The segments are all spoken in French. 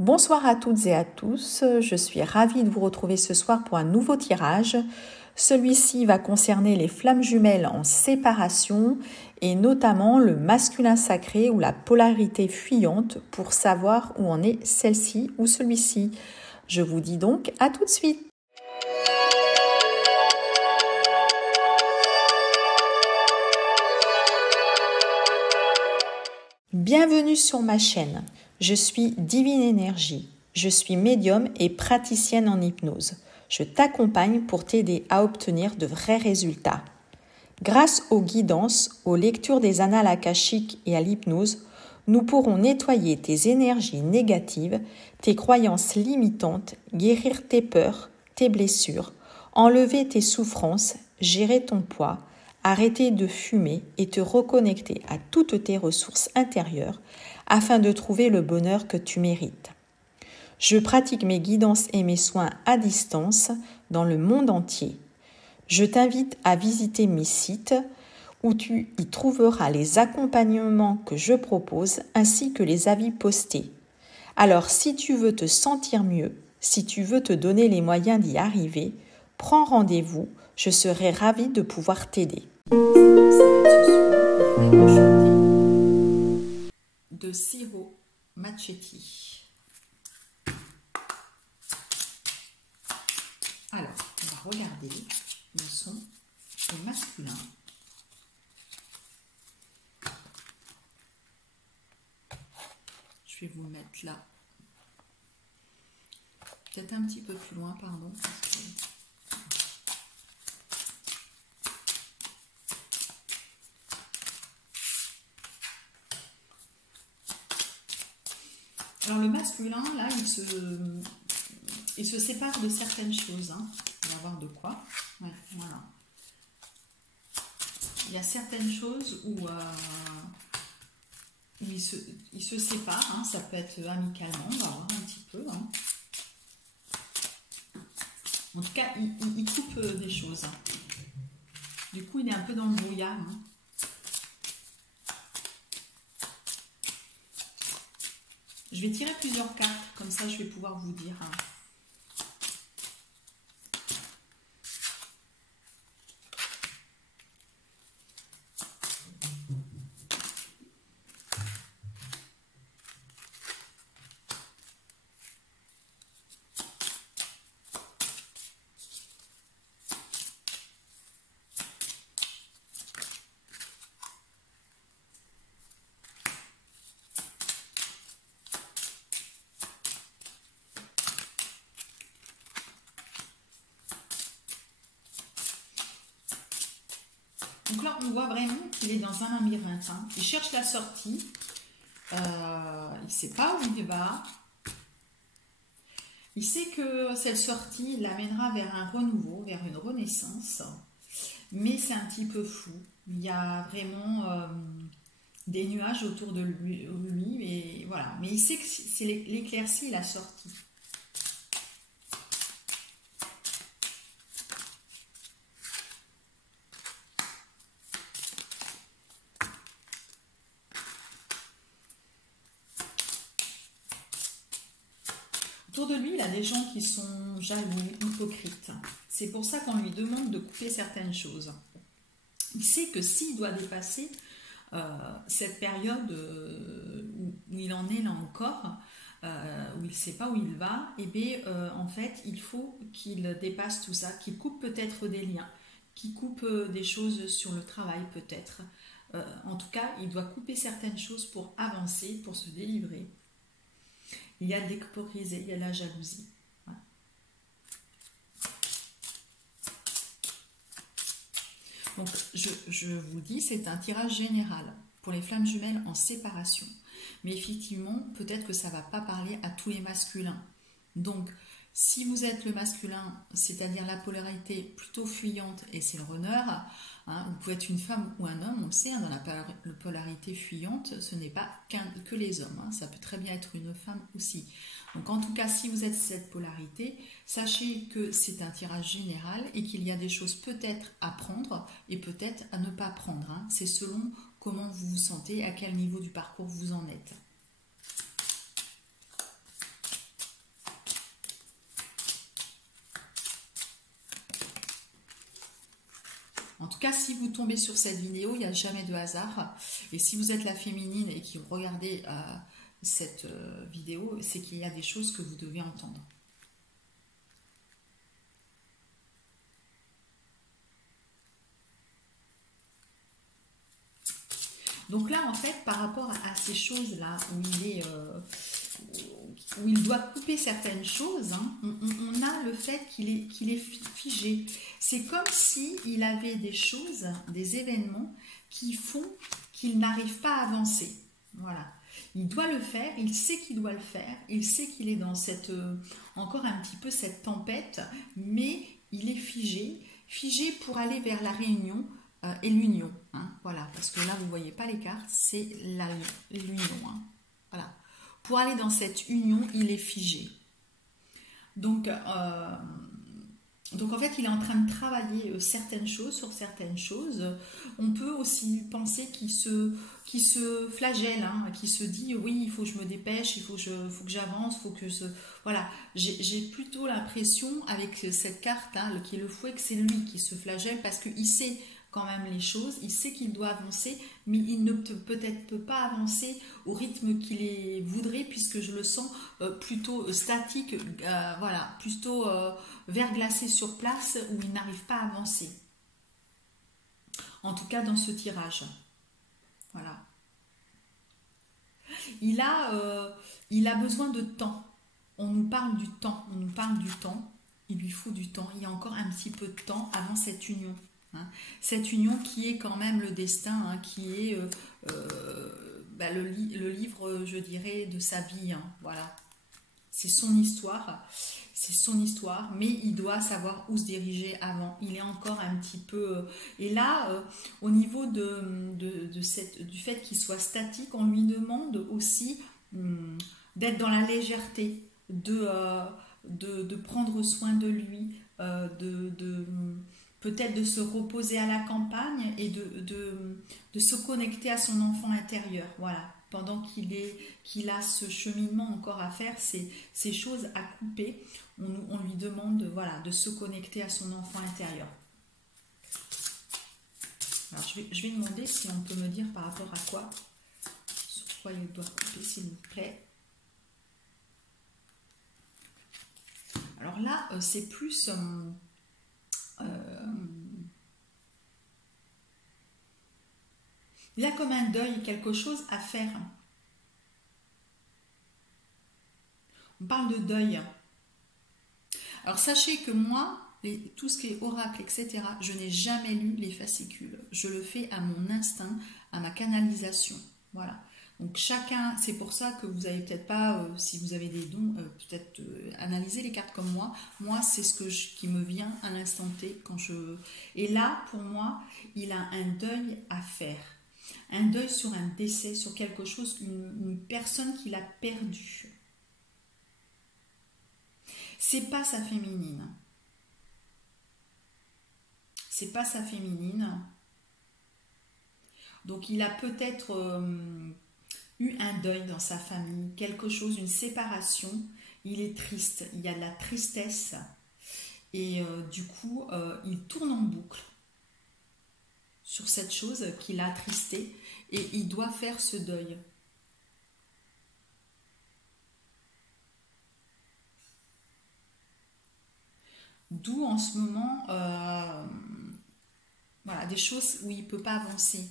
Bonsoir à toutes et à tous, je suis ravie de vous retrouver ce soir pour un nouveau tirage. Celui-ci va concerner les flammes jumelles en séparation et notamment le masculin sacré ou la polarité fuyante pour savoir où en est celle-ci ou celui-ci. Je vous dis donc à tout de suite. Bienvenue sur ma chaîne. Je suis Divine Énergie. Je suis médium et praticienne en hypnose. Je t'accompagne pour t'aider à obtenir de vrais résultats. Grâce aux guidances, aux lectures des annales akashiques et à l'hypnose, nous pourrons nettoyer tes énergies négatives, tes croyances limitantes, guérir tes peurs, tes blessures, enlever tes souffrances, gérer ton poids, arrêter de fumer et te reconnecter à toutes tes ressources intérieures afin de trouver le bonheur que tu mérites. Je pratique mes guidances et mes soins à distance dans le monde entier. Je t'invite à visiter mes sites où tu y trouveras les accompagnements que je propose ainsi que les avis postés. Alors si tu veux te sentir mieux, si tu veux te donner les moyens d'y arriver, prends rendez-vous, je serai ravie de pouvoir t'aider. De Ciro Marchetti. Alors, on va regarder le son au masculin. Je vais vous le mettre là. Peut-être un petit peu plus loin, pardon. Alors le masculin, là, il se sépare de certaines choses. Hein. On va voir de quoi. Ouais, voilà. Il y a certaines choses où il se sépare. Hein. Ça peut être amicalement, on va voir un petit peu. Hein. En tout cas, il coupe des choses. Du coup, il est un peu dans le brouillard. Hein. Je vais tirer plusieurs cartes, comme ça je vais pouvoir vous dire. Hein. Donc là, on voit vraiment qu'il est dans un labyrinthe. Hein. Il cherche la sortie. Il ne sait pas où il va. Il sait que cette sortie l'amènera vers un renouveau, vers une renaissance. Mais c'est un petit peu flou. Il y a vraiment des nuages autour de lui. Mais voilà. Mais il sait que c'est l'éclaircie et la sortie. Autour de lui, il a des gens qui sont jaloux, hypocrites. C'est pour ça qu'on lui demande de couper certaines choses. Il sait que s'il doit dépasser cette période où il en est là encore, où il ne sait pas où il va, et bien en fait, il faut qu'il dépasse tout ça, qu'il coupe peut-être des liens, qu'il coupe des choses sur le travail peut-être. En tout cas, il doit couper certaines choses pour avancer, pour se délivrer. Il y a de l'hypocrisie, il y a de la jalousie. Voilà. Donc, je vous dis, c'est un tirage général pour les flammes jumelles en séparation. Mais effectivement, peut-être que ça ne va pas parler à tous les masculins. Donc, si vous êtes le masculin, c'est-à-dire la polarité plutôt fuyante, et c'est le runner, hein, vous pouvez être une femme ou un homme, on le sait, hein, dans la polarité fuyante, ce n'est pas que les hommes, hein, ça peut très bien être une femme aussi. Donc en tout cas, si vous êtes cette polarité, sachez que c'est un tirage général et qu'il y a des choses peut-être à prendre et peut-être à ne pas prendre. Hein. C'est selon comment vous vous sentez, à quel niveau du parcours vous en êtes. En tout cas, si vous tombez sur cette vidéo, il n'y a jamais de hasard. Et si vous êtes la féminine et qui regardez cette vidéo, c'est qu'il y a des choses que vous devez entendre. Donc là, en fait, par rapport à ces choses-là, où il doit couper certaines choses, hein, on a le fait qu'il est figé. C'est comme s'il avait des choses, des événements qui font qu'il n'arrive pas à avancer. Voilà. Il doit le faire, il sait qu'il doit le faire, il sait qu'il est dans cette, encore un petit peu cette tempête, mais il est figé pour aller vers la réunion et l'union. Hein, voilà, parce que là, vous ne voyez pas les cartes, c'est l'union. Hein, voilà. Pour aller dans cette union, il est figé. Donc en fait, il est en train de travailler certaines choses sur certaines choses. On peut aussi penser qu'il se flagelle, hein, qu'il se dit oui, il faut que je me dépêche, il faut que j'avance, voilà. J'ai plutôt l'impression avec cette carte, hein, qui est le fouet, que c'est lui qui se flagelle parce qu'il sait quand même les choses, il sait qu'il doit avancer, mais il ne peut-être pas avancer au rythme qu'il voudrait, puisque je le sens plutôt statique, voilà, plutôt verglacé sur place, où il n'arrive pas à avancer. En tout cas dans ce tirage. Voilà. Il a besoin de temps. On nous parle du temps, il lui faut du temps, il y a encore un petit peu de temps avant cette union. Hein. Cette union qui est quand même le destin, hein, qui est le livre, je dirais, de sa vie. Hein, voilà. C'est son histoire, mais il doit savoir où se diriger avant. Il est encore un petit peu... et là, au niveau du fait qu'il soit statique, on lui demande aussi d'être dans la légèreté, de prendre soin de lui, peut-être de se reposer à la campagne et de se connecter à son enfant intérieur. Voilà. Pendant qu'il a ce cheminement encore à faire, ces choses à couper, on lui demande voilà, de se connecter à son enfant intérieur. Alors je vais demander si on peut me dire par rapport à quoi, sur quoi il doit couper, s'il vous plaît. Alors là, c'est plus... il a comme un deuil, quelque chose à faire. On parle de deuil. Alors sachez que moi, tout ce qui est oracle, etc., je n'ai jamais lu les fascicules. Je le fais à mon instinct, à ma canalisation. Voilà. Donc chacun, c'est pour ça que vous n'avez peut-être pas, si vous avez des dons, peut-être analyser les cartes comme moi. Moi, c'est ce qui me vient à l'instant T quand je... Et là, pour moi, il a un deuil à faire. Un deuil sur un décès, sur quelque chose, une personne qu'il a perdue. C'est pas sa féminine. C'est pas sa féminine. Donc il a peut-être eu un deuil dans sa famille, quelque chose, une séparation. Il est triste, il y a de la tristesse. Et du coup, il tourne en boucle sur cette chose qui l'a attristé et il doit faire ce deuil. D'où en ce moment voilà, des choses où il ne peut pas avancer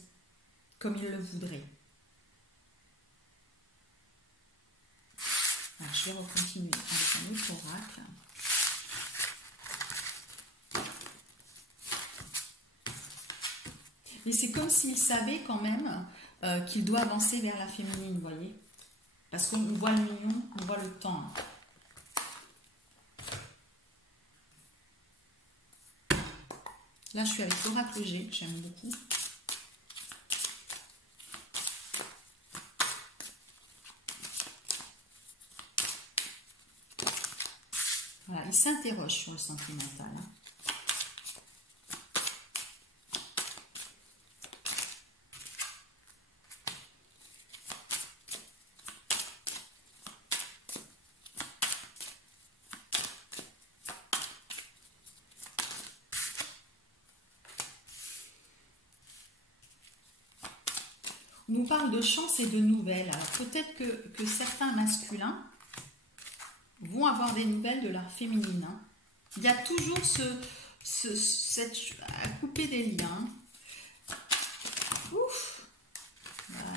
comme il le voudrait. Alors, je vais continuer avec un autre oracle. Mais c'est comme s'il savait quand même qu'il doit avancer vers la féminine, vous voyez. Parce qu'on voit l'union, on voit le temps. Là, je suis avec l'oracle G, j'aime beaucoup. Voilà, il s'interroge sur le sentimental. Hein. nous parle de chance et de nouvelles. Alors peut-être que certains masculins vont avoir des nouvelles de leur féminine. Hein. Il y a toujours à couper des liens. Ouf. Voilà.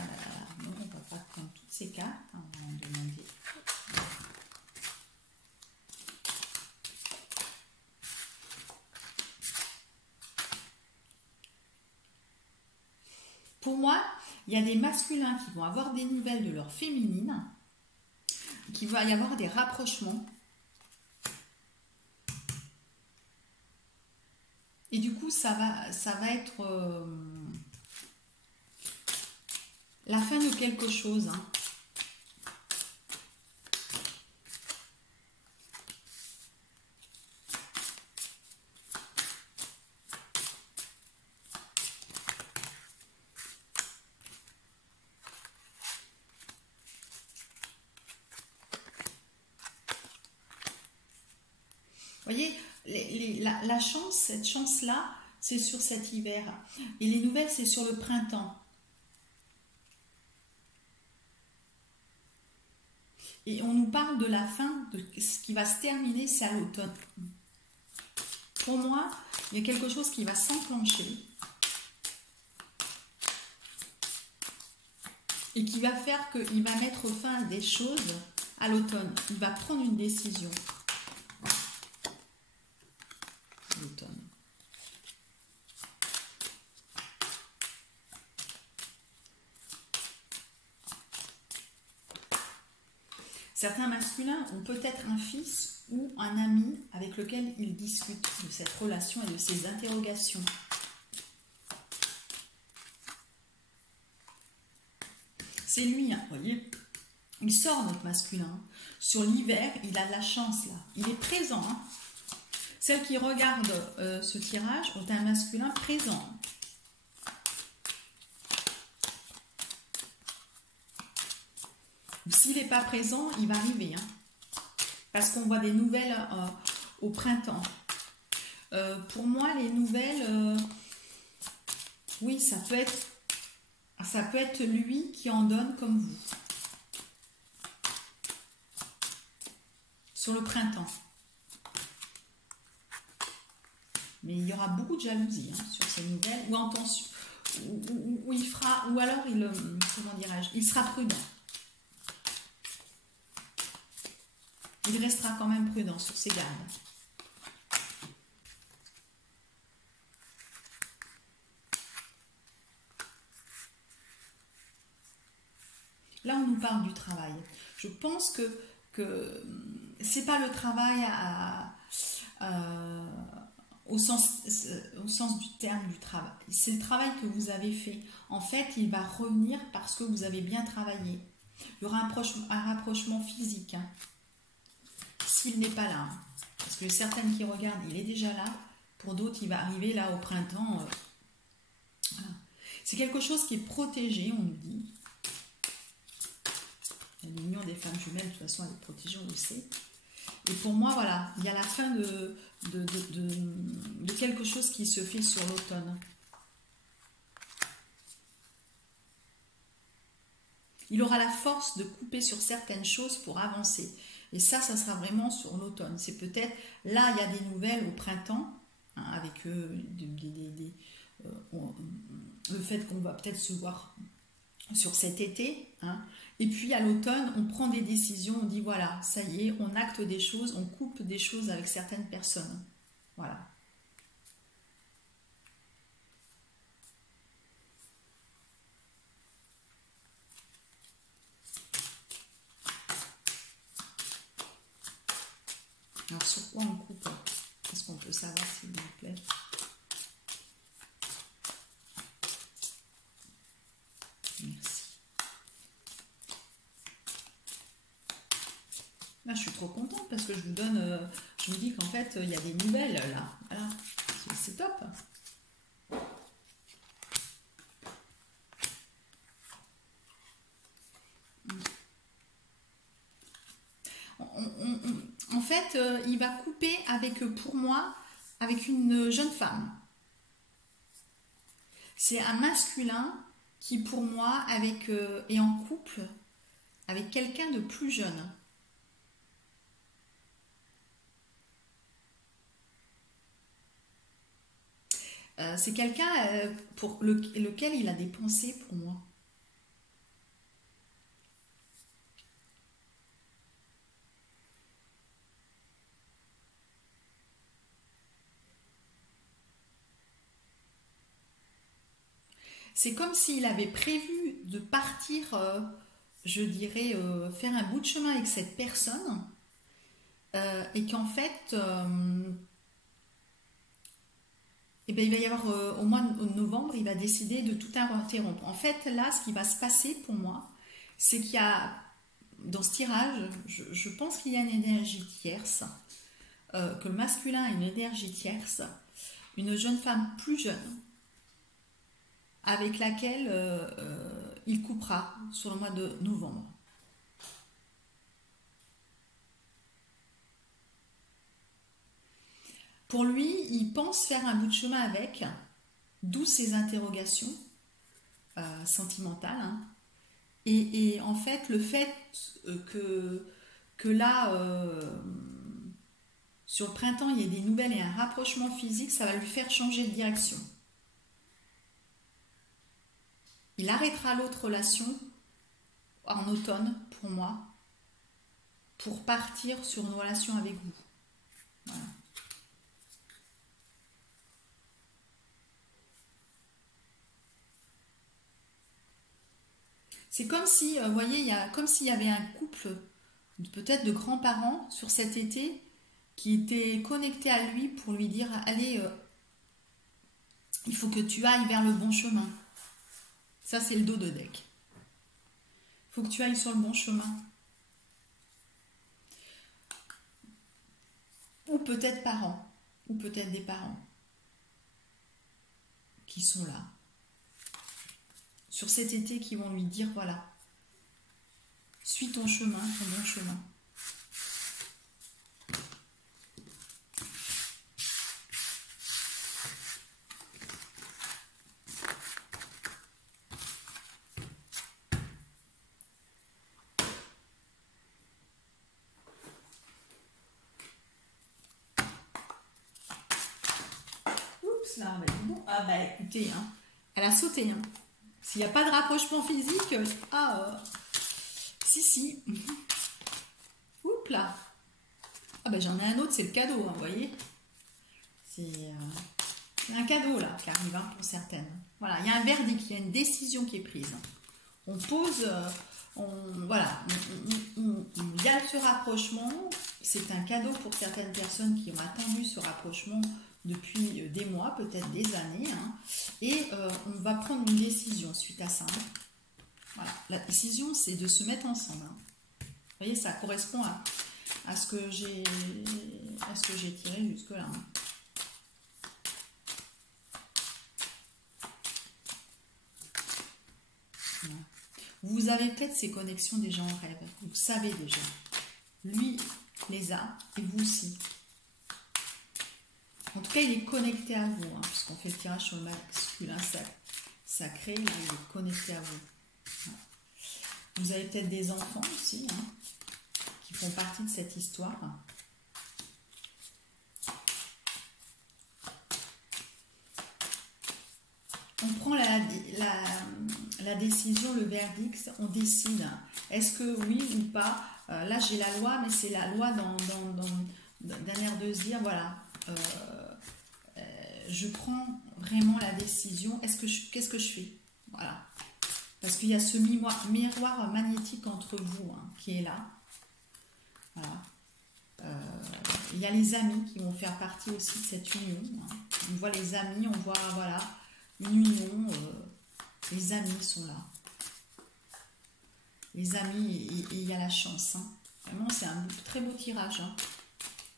Non, on ne va pas prendre toutes ces cartes. On va en demander. Pour moi, il y a des masculins qui vont avoir des nouvelles de leur féminine, qu'il va y avoir des rapprochements. Et du coup, ça va être la fin de quelque chose. Hein. Vous voyez, la chance, cette chance-là, c'est sur cet hiver. Et les nouvelles, c'est sur le printemps. Et on nous parle de la fin, de ce qui va se terminer, c'est à l'automne. Pour moi, il y a quelque chose qui va s'enclencher et qui va faire qu'il va mettre fin à des choses à l'automne. Il va prendre une décision. L'automne. Certains masculins ont peut-être un fils ou un ami avec lequel ils discutent de cette relation et de ces interrogations. C'est lui, hein, vous voyez, il sort notre masculin. Sur l'hiver, il a de la chance là, il est présent. Hein. Celles qui regardent ce tirage ont un masculin présent. S'il n'est pas présent, il va arriver. Hein, parce qu'on voit des nouvelles au printemps. Pour moi, les nouvelles, oui, ça peut être lui qui en donne comme vous. Sur le printemps. Mais il y aura beaucoup de jalousie hein, sur ces nouvelles, ou en tension, où il fera, ou alors comment dirais-je, il sera prudent. Il restera quand même prudent sur ses gardes. Là, on nous parle du travail. Je pense que c'est pas le travail au sens du terme du travail. C'est le travail que vous avez fait. En fait, il va revenir parce que vous avez bien travaillé. Il y aura un rapprochement physique. Hein. S'il n'est pas là. Hein. Parce que certaines qui regardent, il est déjà là. Pour d'autres, il va arriver là au printemps. Voilà. C'est quelque chose qui est protégé, on nous dit. L'union des femmes jumelles, de toute façon, elle est protégée, on le sait. Et pour moi, voilà, il y a la fin de quelque chose qui se fait sur l'automne. Il aura la force de couper sur certaines choses pour avancer. Et ça sera vraiment sur l'automne. C'est peut-être, là, il y a des nouvelles au printemps, hein, avec le fait qu'on va peut-être se voir sur cet été, hein. Et puis à l'automne, on prend des décisions, on dit voilà, ça y est, on acte des choses, on coupe des choses avec certaines personnes. Voilà. Alors sur quoi on coupe? Est-ce qu'on peut savoir s'il vous plaît? Merci. Là, je suis trop contente parce que je vous donne, je vous dis qu'en fait, il y a des nouvelles là. Voilà, c'est top. En fait, il va couper avec, pour moi, avec une jeune femme. C'est un masculin qui pour moi est en couple avec quelqu'un de plus jeune. C'est quelqu'un pour lequel il a des pensées pour moi. C'est comme s'il avait prévu de partir, je dirais, faire un bout de chemin avec cette personne et qu'en fait, eh ben, il va y avoir au mois de novembre, il va décider de tout interrompre. En fait, là, ce qui va se passer pour moi, c'est qu'il y a, dans ce tirage, je pense qu'il y a une énergie tierce, que le masculin a une énergie tierce, une jeune femme plus jeune, avec laquelle il coupera sur le mois de novembre. Pour lui, il pense faire un bout de chemin avec, d'où ses interrogations sentimentales. Hein. Et en fait, le fait que là, sur le printemps, il y ait des nouvelles et un rapprochement physique, ça va lui faire changer de direction. Il arrêtera l'autre relation en automne, pour moi, pour partir sur une relation avec vous. Voilà. C'est comme si, vous voyez, comme s'il y avait un couple, peut-être de grands-parents, sur cet été, qui était connecté à lui pour lui dire, allez, il faut que tu ailles vers le bon chemin. Ça, c'est le dos de deck. Il faut que tu ailles sur le bon chemin. Ou peut-être parents, ou peut-être des parents qui sont là. Sur cet été, qui vont lui dire, voilà, suis ton chemin, ton bon chemin. Oups, là, bon. Ah bah écoutez, hein, elle a sauté, hein. S'il n'y a pas de rapprochement physique, si. Oups là. Ah ben j'en ai un autre, c'est le cadeau, hein, vous voyez. C'est un cadeau là qui arrive hein, pour certaines. Voilà, il y a un verdict, il y a une décision qui est prise. On pose, il y a ce rapprochement. C'est un cadeau pour certaines personnes qui ont attendu ce rapprochement depuis des mois, peut-être des années. Hein, et on va prendre une décision suite à ça. Hein. Voilà. La décision, c'est de se mettre ensemble. Hein. Vous voyez, ça correspond à ce que j'ai tiré jusque-là. Hein. Voilà. Vous avez peut-être ces connexions déjà en rêve. Vous savez déjà. Lui les a et vous aussi. En tout cas, il est connecté à vous, hein, puisqu'on fait le tirage sur le masculin sacré, il est connecté à vous. Voilà. Vous avez peut-être des enfants aussi, hein, qui font partie de cette histoire. On prend la décision, le verdict, on décide. Est-ce que oui ou pas? Là, j'ai la loi, mais c'est la loi d'un air de se dire, voilà, je prends vraiment la décision. Qu'est-ce que je fais? Voilà. Parce qu'il y a ce miroir magnétique entre vous hein, qui est là. Voilà. Il y a les amis qui vont faire partie aussi de cette union. Hein. On voit les amis, on voit voilà, une union. Les amis sont là. Les amis, il y a la chance. Hein. Vraiment, c'est un très beau tirage. Hein.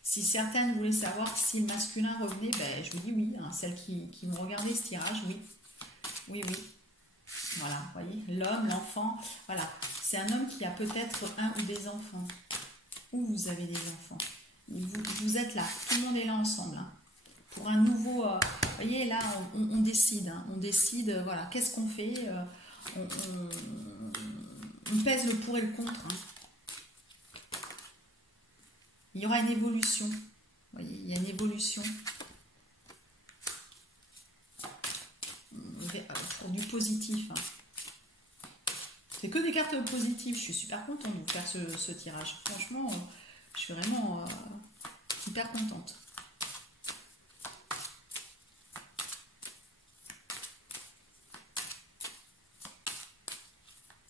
Si certaines voulaient savoir si le masculin revenait, ben, je vous dis oui. Hein. Celles qui m'ont regardé ce tirage, oui. Oui. Voilà, vous voyez, l'homme, l'enfant. Voilà, c'est un homme qui a peut-être un ou des enfants. Ou vous avez des enfants. Vous êtes là, tout le monde est là ensemble. Hein. Pour un nouveau... vous voyez, là, on décide. Hein. On décide, voilà, qu'est-ce qu'on fait on pèse le pour et le contre. Hein. Il y aura une évolution. Vous voyez, il y a une évolution. Pour du positif. Hein. C'est que des cartes positives. Je suis super contente de vous faire ce tirage. Franchement, je suis vraiment hyper contente.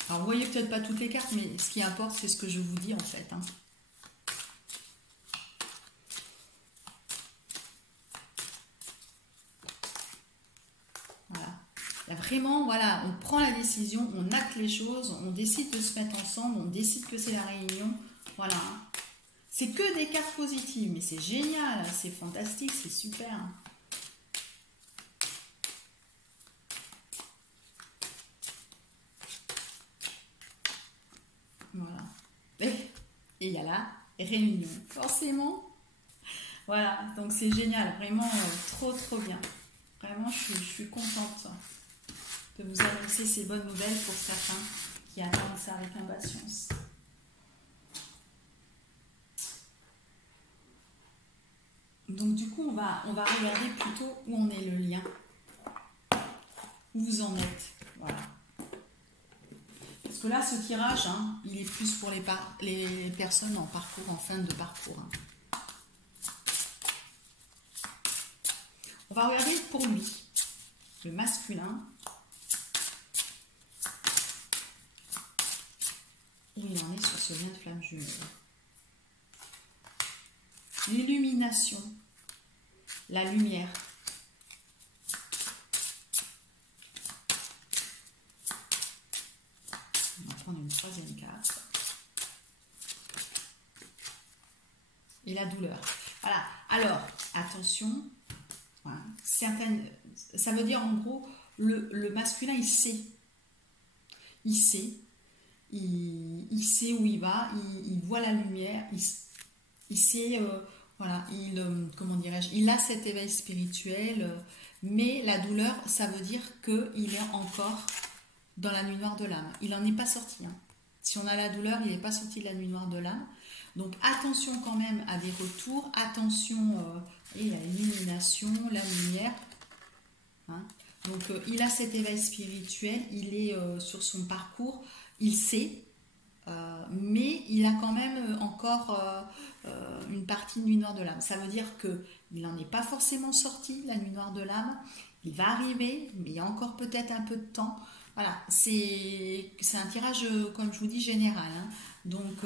Alors, vous voyez peut-être pas toutes les cartes, mais ce qui importe, c'est ce que je vous dis en fait. Hein. Voilà. Là, vraiment, voilà, on prend la décision, on acte les choses, on décide de se mettre ensemble, on décide que c'est la réunion. Voilà. C'est que des cartes positives, mais c'est génial, c'est fantastique, c'est super. Voilà. Et il y a la réunion, forcément. Voilà, donc c'est génial, vraiment trop bien. Vraiment, je suis contente de vous annoncer ces bonnes nouvelles pour certains qui attendent ça avec impatience. Donc du coup, on va regarder plutôt où en est le lien. Où vous en êtes. Voilà. Parce que là, ce tirage, hein, il est plus pour les personnes en parcours, en fin de parcours. Hein. On va regarder pour lui, le masculin. Où il en est sur ce lien de flamme jumelle. L'illumination, la lumière. On va prendre une troisième carte. Et la douleur. Voilà. Alors, attention. Voilà. Ça veut dire en gros, le masculin, il sait. Il sait. Il sait où il va. Il voit la lumière. Il sait, voilà, comment dirais-je, il a cet éveil spirituel, mais la douleur, ça veut dire qu'il est encore dans la nuit noire de l'âme. Il n'en est pas sorti. Hein. Si on a la douleur, il n'est pas sorti de la nuit noire de l'âme. Donc attention quand même à des retours, attention à l'illumination, la lumière. Hein. Donc il a cet éveil spirituel, il est sur son parcours, il sait. Mais il a quand même encore une partie nuit noire de l'âme. Ça veut dire qu'il n'en est pas forcément sorti, la nuit noire de l'âme. Il va arriver, mais il y a encore peut-être un peu de temps. Voilà, c'est un tirage, comme je vous dis, général. Hein. Donc,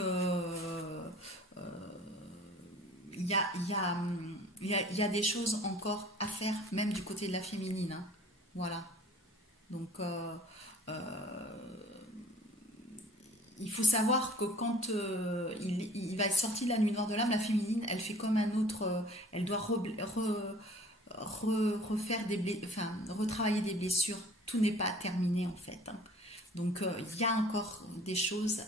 il y a des choses encore à faire, même du côté de la féminine. Hein. Voilà. Donc, il faut savoir que quand il va être sorti de la nuit noire de l'âme, la féminine, elle fait comme un autre, elle doit refaire retravailler des blessures. Tout n'est pas terminé en fait. Hein. Donc il y a encore des choses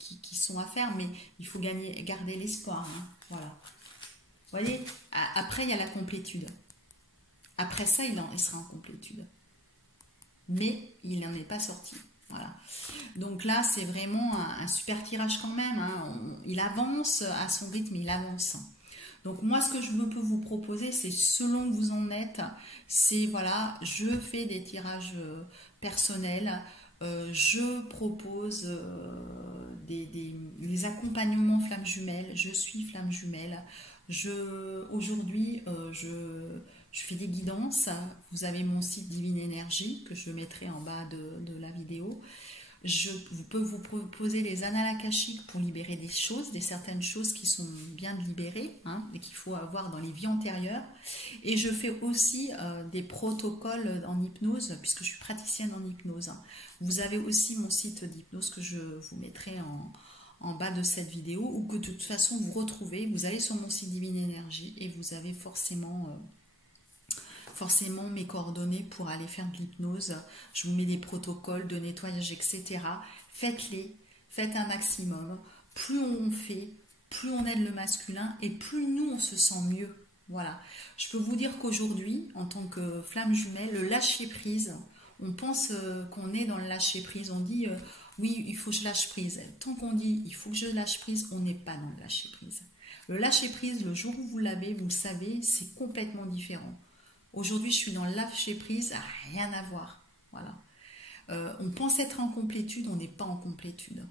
qui sont à faire, mais il faut garder l'espoir. Hein. Voilà. Vous voyez, après il y a la complétude. Après ça, il sera en complétude. Mais il n'en est pas sorti. Voilà. Donc là, c'est vraiment un super tirage quand même. Hein. Il avance à son rythme, il avance. Donc moi, ce que je peux vous proposer, c'est selon où vous en êtes, c'est voilà, je fais des tirages personnels, je propose des accompagnements flammes jumelles, je suis flamme jumelle. Aujourd'hui, je fais des guidances. Vous avez mon site Divine Énergie que je mettrai en bas de la vidéo. Je peux vous proposer les annales akashiques pour libérer des choses, certaines choses qui sont bien de libérer, hein, et qu'il faut avoir dans les vies antérieures. Et je fais aussi des protocoles en hypnose, puisque je suis praticienne en hypnose. Vous avez aussi mon site d'hypnose que je vous mettrai en bas de cette vidéo, ou que de toute façon vous retrouvez. Vous allez sur mon site Divine Énergie et vous avez forcément mes coordonnées pour aller faire de l'hypnose. Je vous mets des protocoles de nettoyage, etc. Faites-les, faites un maximum. Plus on fait, plus on aide le masculin et plus nous on se sent mieux. Voilà. Je peux vous dire qu'aujourd'hui, en tant que flamme jumelle, le lâcher prise, on pense qu'on est dans le lâcher prise. On dit oui, il faut que je lâche prise. Tant qu'on dit il faut que je lâche prise, on n'est pas dans le lâcher prise. Le lâcher prise, le jour où vous l'avez, vous le savez, c'est complètement différent. Aujourd'hui, je suis dans le lâcher prise, rien à voir. Voilà. On pense être en complétude, on n'est pas en complétude.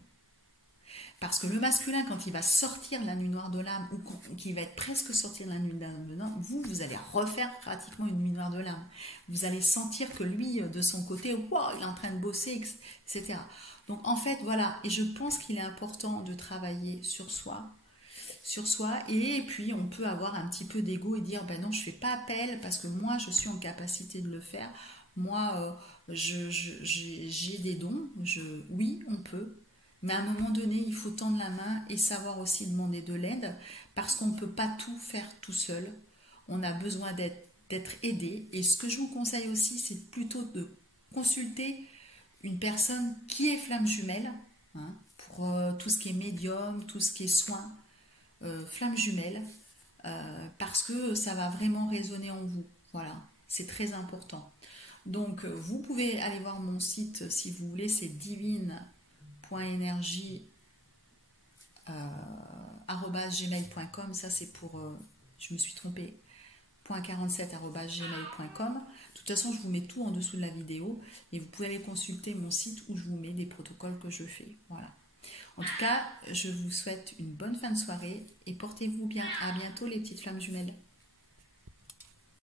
Parce que le masculin, quand il va sortir de la nuit noire de l'âme, ou qu'il va être presque sorti de la nuit de l'âme, vous allez refaire pratiquement une nuit noire de l'âme. Vous allez sentir que lui, de son côté, wow, il est en train de bosser, etc. Donc en fait, voilà, et je pense qu'il est important de travailler sur soi, et puis on peut avoir un petit peu d'ego et dire, ben non, je ne fais pas appel parce que moi, je suis en capacité de le faire. Moi, j'ai des dons, oui, on peut. Mais à un moment donné, il faut tendre la main et savoir aussi demander de l'aide parce qu'on ne peut pas tout faire tout seul. On a besoin d'être aidé. Et ce que je vous conseille aussi, c'est plutôt de consulter une personne qui est flamme jumelle, hein, pour tout ce qui est médium, tout ce qui est soin, flamme jumelle, parce que ça va vraiment résonner en vous. Voilà, c'est très important. Donc, vous pouvez aller voir mon site si vous voulez, c'est divine.energie@gmail.com. Ça, c'est pour, je me suis trompée, .47@gmail.com. De toute façon, je vous mets tout en dessous de la vidéo et vous pouvez aller consulter mon site où je vous mets des protocoles que je fais. Voilà. En tout cas, je vous souhaite une bonne fin de soirée et portez-vous bien. À bientôt les petites flammes jumelles.